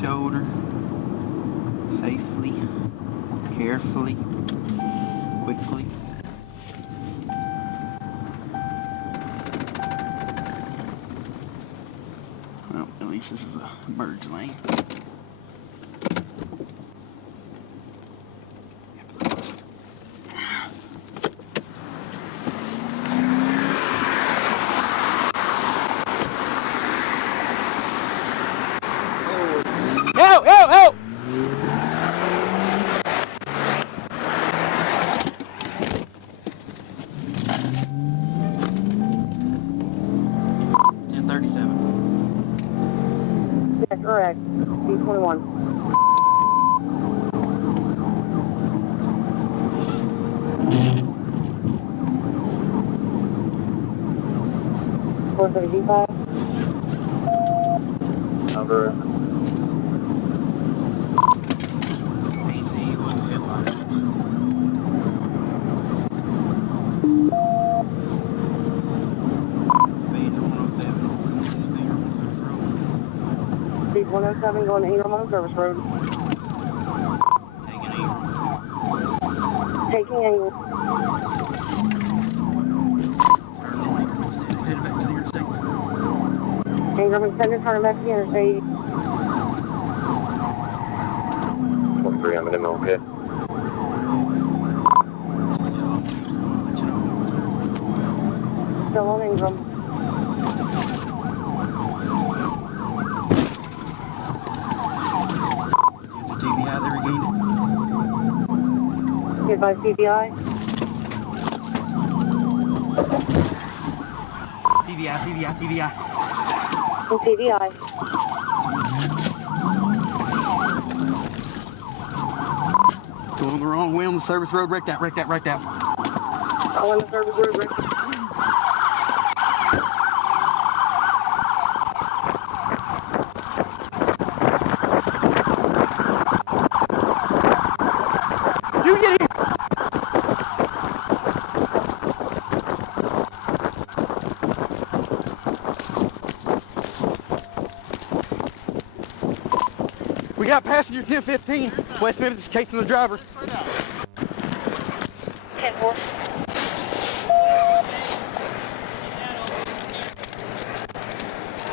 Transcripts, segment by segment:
shoulder, safely, carefully, quickly. Well, at least this is a merge lane. Help! Help! Help! That's correct. D21. D5. Number. Speed 107 going to Ingram on Service Road. Taking angle. Ingram extended, turn left to the interstate. 23, I'm in the middle, okay. Still on Ingram. TVI, they regained it. Hit by TVI. TVI. And TVI. Going the wrong way on the service road. Wreck that. All on the service road, right? You get him! We got passenger 1015. West Memphis is chasing the driver. 10-4.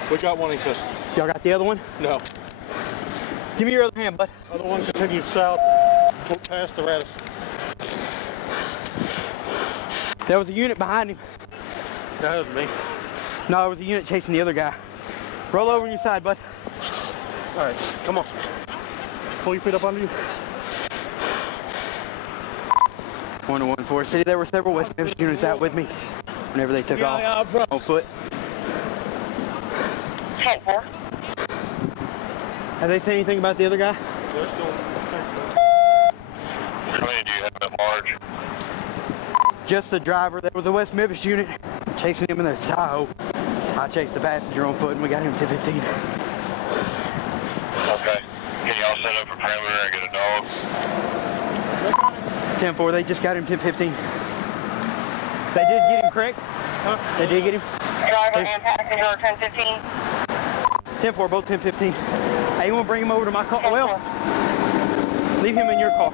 We got one in custody. Y'all got the other one? No. Give me your other hand, bud. Other one continued south, past the Radisson. There was a unit behind him. That was me. No, there was a unit chasing the other guy. Roll over on your side, bud. All right, come on. Pull your feet up under you. 114 City. There were several West Memphis units out with me whenever they took off on foot. 10-4. Have they said anything about the other guy? They're still. How many do you have at large? Just the driver. There was a West Memphis unit chasing him in their Tahoe. I chased the passenger on foot and we got him 1015. Okay. Can y'all set up a perimeter and get a dog? 10-4, they just got him 1015. They did get him, correct? Huh? They did get him? Driver and passenger 1015. 10-4, both 1015. Hey, you want to bring him over to my car? Well, leave him in your car.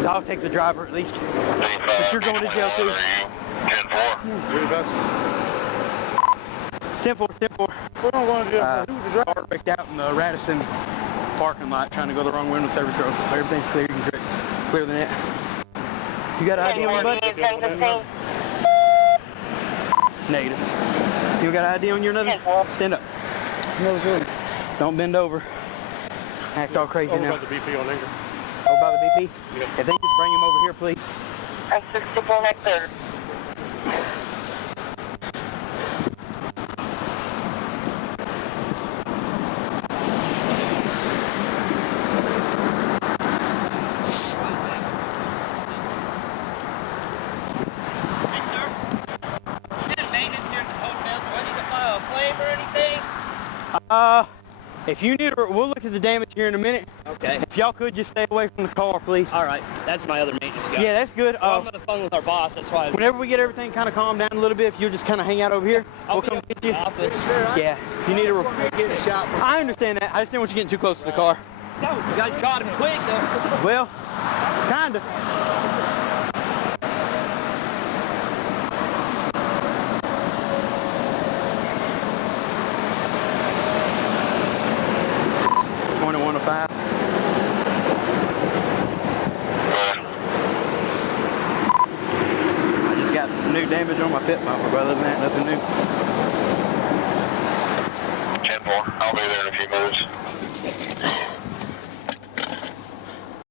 So I'll take the driver at least. But you're going to jail too. 10-4. 10-4. We're going to go to jail. Who's the driver? Wrecked out in the Radisson parking lot trying to go the wrong way on the service road. Everything's clear. You can clear the net. You got an ID on your butt? 10-15. Negative. You got an ID on your another? Stand up. No, sir. Don't bend over. Act all crazy Over now. by the BP on Ingram. Oh, by the BP? Yeah. If they just bring him over here, please. And 64 next third. If you need, we'll look at the damage here in a minute. Okay. If y'all could just stay away from the car, please. All right. That's my other maintenance guy. Yeah, that's good. Well, I'm on the phone with our boss. That's why. Whenever we get everything kind of calmed down a little bit, if you'll just kind of hang out over here, we'll come get you. Office. Yeah, if you need a... Get a shot. I understand that. I just didn't want you getting too close to the car. No, you guys caught him quick though. Well, kinda. I just got new damage on my pit bumper, but other than that, nothing new. 10-4. I'll be there in a few minutes.